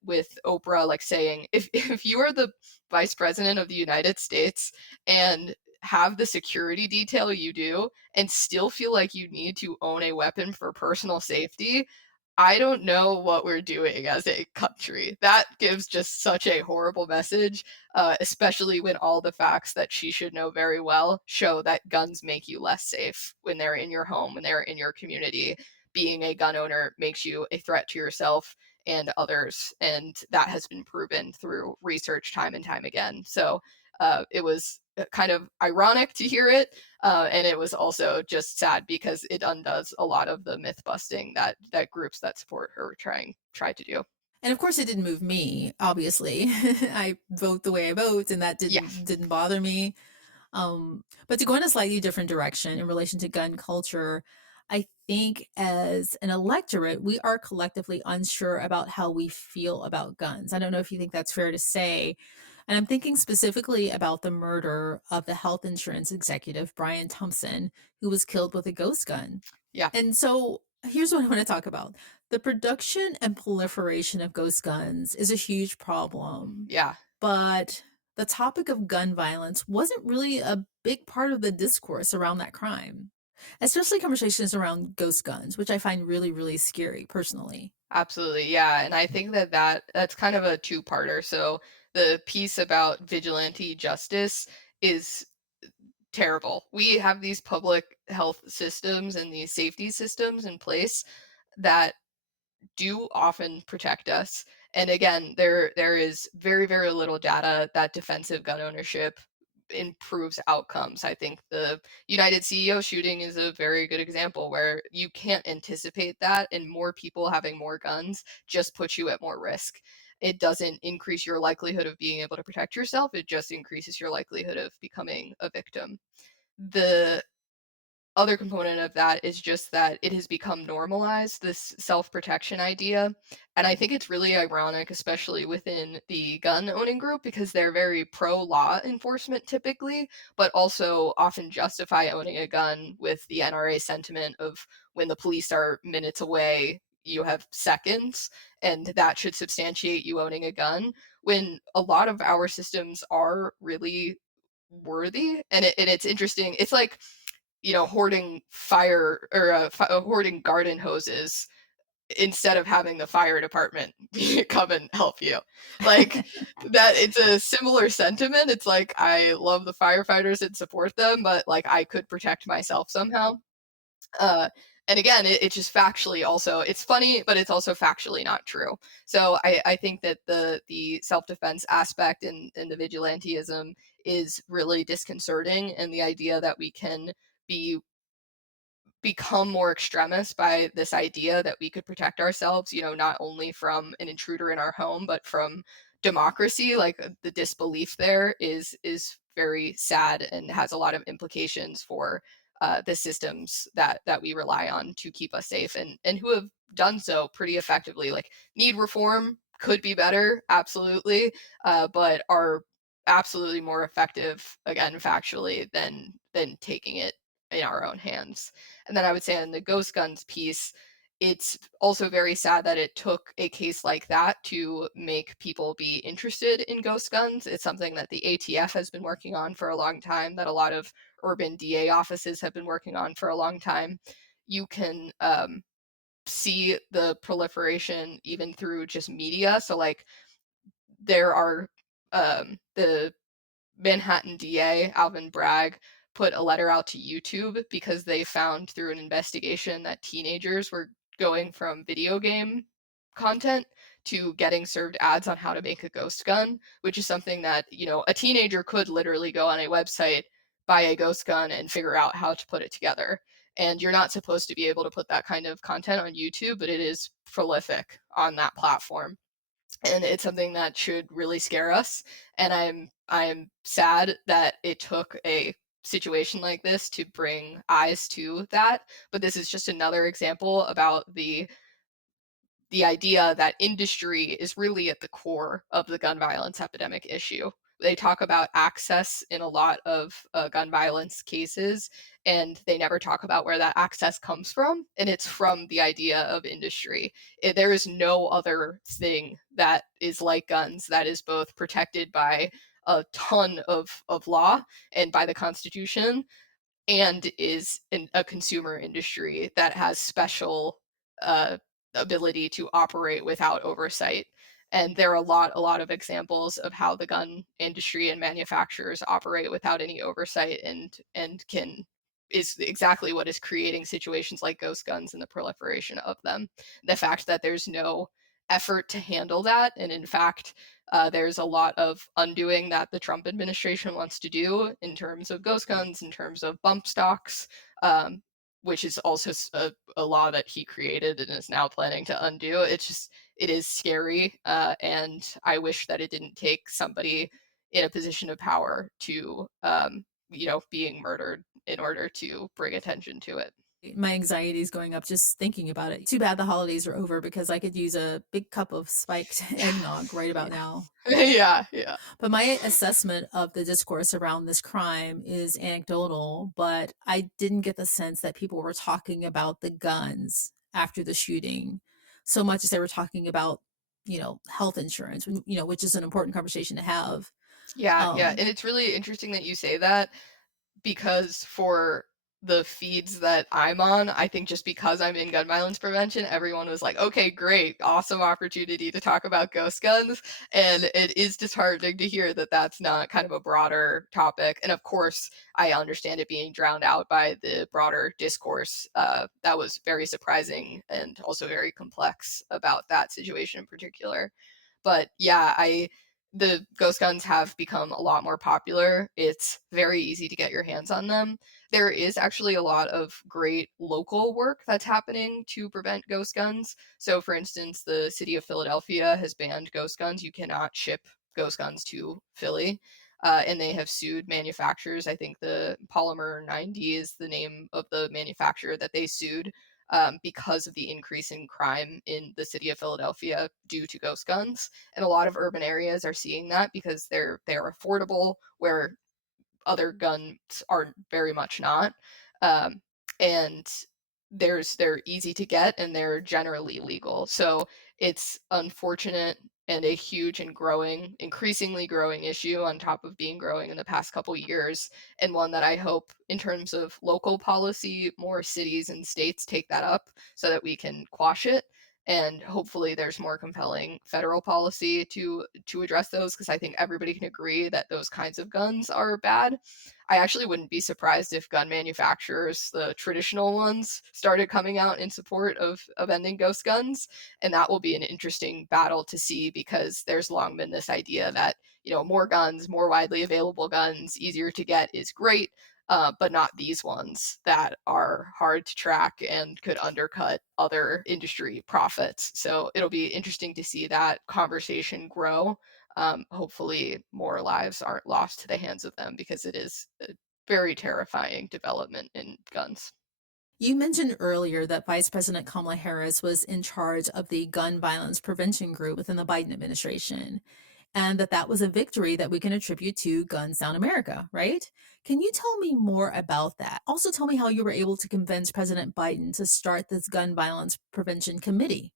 With Oprah, like saying, if you are the vice president of the United States and have the security detail you do and still feel like you need to own a weapon for personal safety, I don't know what we're doing as a country. That gives just such a horrible message, especially when all the facts that she should know very well show that guns make you less safe when they're in your home, when they're in your community. Being a gun owner makes you a threat to yourself and others, and that has been proven through research time and time again. So it was kind of ironic to hear it, and it was also just sad because it undoes a lot of the myth busting that groups that support her tried to do. And of course, it didn't move me, obviously. I vote the way I vote, and that Yes. didn't bother me. But to go in a slightly different direction in relation to gun culture, I think as an electorate, we are collectively unsure about how we feel about guns. I don't know if you think that's fair to say. And I'm thinking specifically about the murder of the health insurance executive, Brian Thompson, who was killed with a ghost gun. Yeah. And so here's what I want to talk about. The production and proliferation of ghost guns is a huge problem, Yeah. but the topic of gun violence wasn't really a big part of the discourse around that crime, especially conversations around ghost guns, which I find really, really scary personally. Absolutely. Yeah. And I think that's kind of a two-parter. So the piece about vigilante justice is terrible. We have these public health systems and these safety systems in place that do often protect us. And again, there is very little data that defensive gun ownership improves outcomes. I think the United CEO shooting is a very good example where you can't anticipate that, and more people having more guns just puts you at more risk. It doesn't increase your likelihood of being able to protect yourself, it just increases your likelihood of becoming a victim. the other component of that is just that it has become normalized, this self-protection idea. And I think it's really ironic, especially within the gun owning group, because they're very pro law enforcement typically, but also often justify owning a gun with the NRA sentiment of when the police are minutes away, you have seconds, and that should substantiate you owning a gun. When a lot of our systems are really worthy, and it's interesting. It's like, hoarding fire or hoarding garden hoses instead of having the fire department come and help you. Like that, it's a similar sentiment. It's like, I love the firefighters and support them, but like I could protect myself somehow. Uh, and again, it's just factually also, it's funny, but it's also factually not true. So I think that the self-defense aspect and the vigilantism is really disconcerting, and the idea that we can be become more extremist by this idea that we could protect ourselves, not only from an intruder in our home, but from democracy. Like the disbelief there is very sad and has a lot of implications for the systems that we rely on to keep us safe, and who have done so pretty effectively. Like, need reform, could be better, absolutely, but are absolutely more effective, again, factually, than taking it in our own hands. And then I would say on the ghost guns piece, it's also very sad that it took a case like that to make people be interested in ghost guns. It's something that the ATF has been working on for a long time, that a lot of urban DA offices have been working on for a long time. You can see the proliferation even through just media. So, like, there are the Manhattan DA, Alvin Bragg, put a letter out to YouTube because they found through an investigation that teenagers were going from video game content to getting served ads on how to make a ghost gun, which is something that, a teenager could literally go on a website, buy a ghost gun, and figure out how to put it together. And you're not supposed to be able to put that kind of content on YouTube, but it is prolific on that platform, and it's something that should really scare us. And I'm sad that it took a situation like this to bring eyes to that, but this is just another example about the idea that industry is really at the core of the gun violence epidemic issue. They talk about access in a lot of gun violence cases, and they never talk about where that access comes from, and it's from the idea of industry. There is no other thing that is like guns that is both protected by a ton of law and by the Constitution, and is a consumer industry that has special uh, ability to operate without oversight. And there are a lot of examples of how the gun industry and manufacturers operate without any oversight, and can is exactly what is creating situations like ghost guns and the proliferation of them. The fact that there's no effort to handle that, and in fact, there's a lot of undoing that the Trump administration wants to do in terms of ghost guns, in terms of bump stocks, which is also a law that he created and is now planning to undo. It is scary, and I wish that it didn't take somebody in a position of power to, being murdered in order to bring attention to it. My anxiety is going up just thinking about it. Too bad the holidays are over because I could use a big cup of spiked eggnog right about now. Yeah, yeah. But my assessment of the discourse around this crime is anecdotal, but I didn't get the sense that people were talking about the guns after the shooting so much as they were talking about, health insurance, which is an important conversation to have. Yeah, yeah. Um, And it's really interesting that you say that, because for the feeds that I'm on, I think just because I'm in gun violence prevention, everyone was like, okay, great, awesome opportunity to talk about ghost guns. And it is disheartening to hear that that's not kind of a broader topic. And of course, I understand it being drowned out by the broader discourse. That was very surprising and also very complex about that situation in particular. But yeah, the ghost guns have become a lot more popular. It's very easy to get your hands on them. There is actually a lot of great local work that's happening to prevent ghost guns. So, for instance, the city of Philadelphia has banned ghost guns. You cannot ship ghost guns to Philly. and they have sued manufacturers. I think the Polymer 90 is the name of the manufacturer that they sued, because of the increase in crime in the city of Philadelphia due to ghost guns. And a lot of urban areas are seeing that because they're affordable, where other guns are very much not. Um, and they're easy to get and they're generally legal. So it's unfortunate and a huge and increasingly growing issue on top of being growing in the past couple years, and one that I hope, in terms of local policy, more cities and states take that up so that we can quash it. And hopefully there's more compelling federal policy to address those, because I think everybody can agree that those kinds of guns are bad. I actually wouldn't be surprised if gun manufacturers, the traditional ones, started coming out in support of ending ghost guns. And that will be an interesting battle to see, because there's long been this idea that, more guns, more widely available guns, easier to get is great, but not these ones that are hard to track and could undercut other industry profits. So it'll be interesting to see that conversation grow. Hopefully more lives aren't lost to the hands of them, because it is a very terrifying development in guns. You mentioned earlier that Vice President Kamala Harris was in charge of the gun violence prevention group within the Biden administration, and that was a victory that we can attribute to Guns Down America, right? Can you tell me more about that? Also, tell me how you were able to convince President Biden to start this gun violence prevention committee.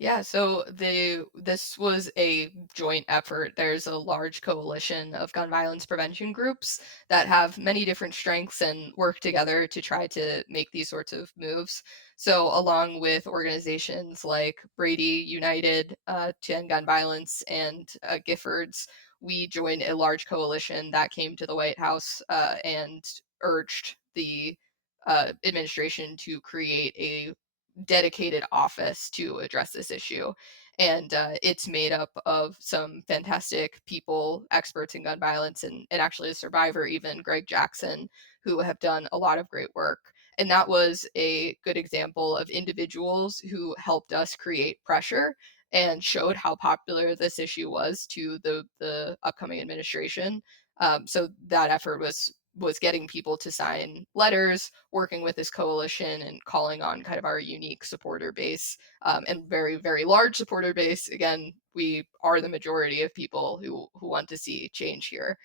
Yeah, so this was a joint effort. There's a large coalition of gun violence prevention groups that have many different strengths and work together to try to make these sorts of moves. So, along with organizations like Brady United to End Gun Violence and Giffords, we joined a large coalition that came to the White House and urged the administration to create a dedicated office to address this issue. And it's made up of some fantastic people, experts in gun violence, and actually a survivor, even Greg Jackson, who have done a lot of great work. And that was a good example of individuals who helped us create pressure and showed how popular this issue was to the upcoming administration. So that effort was getting people to sign letters, working with this coalition, and calling on kind of our unique supporter base, and very, very large supporter base. Again, we are the majority of people who want to see change here,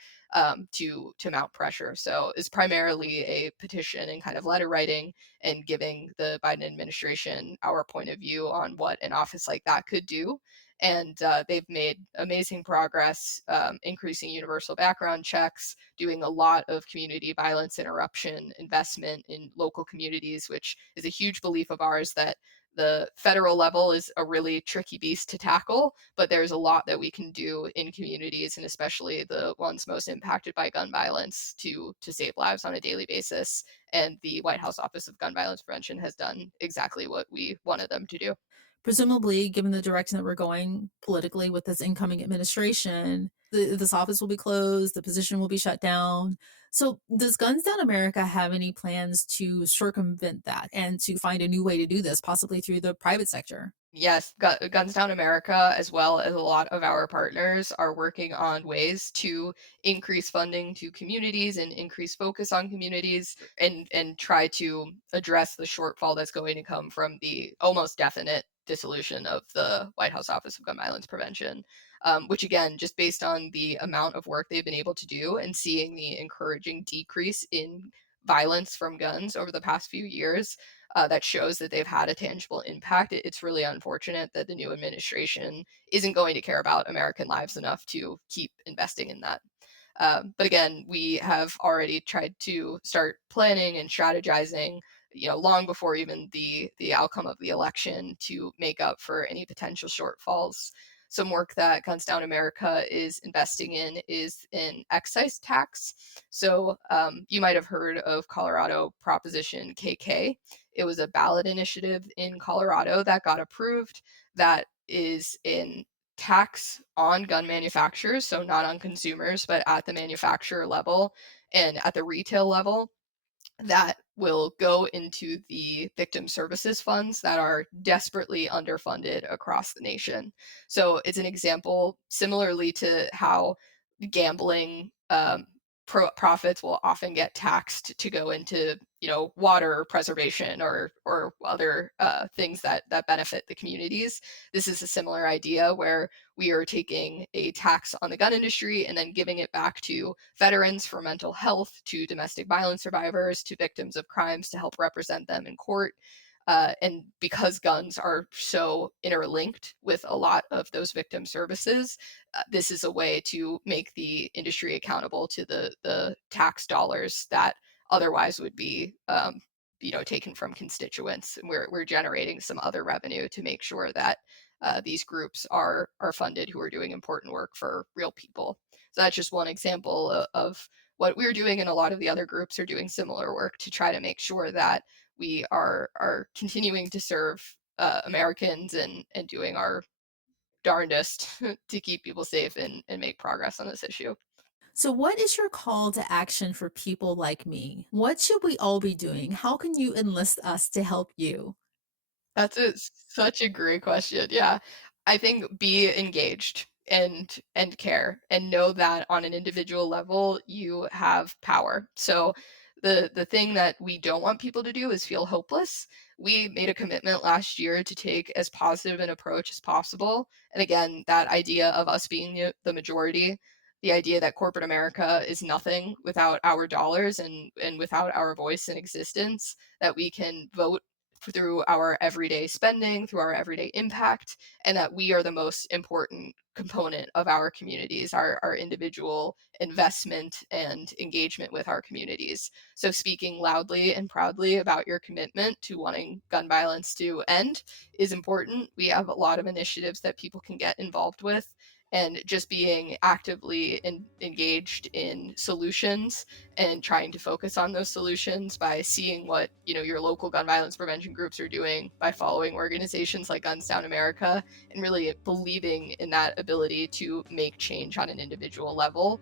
to mount pressure. So it's primarily a petition and kind of letter writing and giving the Biden administration our point of view on what an office like that could do. And they've made amazing progress, increasing universal background checks, doing a lot of community violence interruption investment in local communities, which is a huge belief of ours that the federal level is a really tricky beast to tackle, but there's a lot that we can do in communities, and especially the ones most impacted by gun violence, to save lives on a daily basis. And the White House Office of Gun Violence Prevention has done exactly what we wanted them to do. Presumably, given the direction that we're going politically with this incoming administration, this office will be closed, the position will be shut down. So, does Guns Down America have any plans to circumvent that and to find a new way to do this, possibly through the private sector? Yes, Guns Down America, as well as a lot of our partners, are working on ways to increase funding to communities and increase focus on communities, and try to address the shortfall that's going to come from the almost definite dissolution of the White House Office of Gun Violence Prevention. Which, again, just based on the amount of work they've been able to do and seeing the encouraging decrease in violence from guns over the past few years, that shows that they've had a tangible impact. It's really unfortunate that the new administration isn't going to care about American lives enough to keep investing in that. But again, we have already tried to start planning and strategizing, long before even the outcome of the election, to make up for any potential shortfalls. Some work that Guns Down America is investing in is an excise tax. So you might have heard of Colorado Proposition KK. It was a ballot initiative in Colorado that got approved. That is in tax on gun manufacturers, so not on consumers, but at the manufacturer level and at the retail level, that will go into the victim services funds that are desperately underfunded across the nation. So it's an example, similarly to how gambling profits will often get taxed to go into, water preservation or other things that benefit the communities. This is a similar idea where we are taking a tax on the gun industry and then giving it back to veterans for mental health, to domestic violence survivors, to victims of crimes to help represent them in court. And because guns are so interlinked with a lot of those victim services, this is a way to make the industry accountable to the tax dollars that otherwise would be taken from constituents. And we're generating some other revenue to make sure that these groups are funded who are doing important work for real people. So that's just one example of what we're doing, and a lot of the other groups are doing similar work to try to make sure that we are continuing to serve Americans and doing our darndest to keep people safe and make progress on this issue. So, what is your call to action for people like me? What should we all be doing? How can you enlist us to help you? That's such a great question. Yeah. I think be engaged and care and know that on an individual level you have power. So the thing that we don't want people to do is feel hopeless. We made a commitment last year to take as positive an approach as possible. And again, that idea of us being the majority, the idea that corporate America is nothing without our dollars and without our voice in existence, that we can vote through our everyday spending, through our everyday impact, and that we are the most important component of our communities, our individual investment and engagement with our communities. So, speaking loudly and proudly about your commitment to wanting gun violence to end is important. We have a lot of initiatives that people can get involved with. And just being actively engaged in solutions and trying to focus on those solutions by seeing what your local gun violence prevention groups are doing, by following organizations like Guns Down America, and really believing in that ability to make change on an individual level,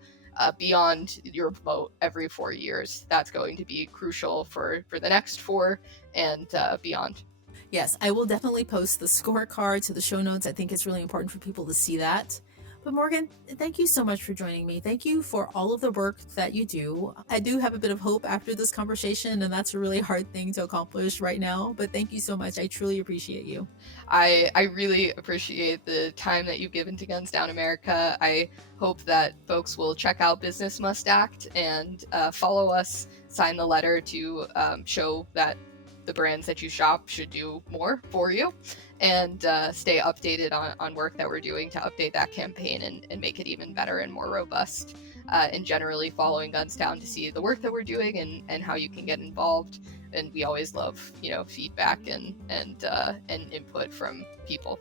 beyond your vote every 4 years. That's going to be crucial for the next 4 and beyond. Yes, I will definitely post the scorecard to the show notes. I think it's really important for people to see that. But Morgan, thank you so much for joining me. Thank you for all of the work that you do. I do have a bit of hope after this conversation, and that's a really hard thing to accomplish right now. But thank you so much. I truly appreciate you. I really appreciate the time that you've given to Guns Down America. I hope that folks will check out Business Must Act and follow us, sign the letter to show that the brands that you shop should do more for you, and stay updated on work that we're doing to update that campaign and make it even better and more robust. And generally following Guns Down to see the work that we're doing and how you can get involved. And we always love feedback and input from people.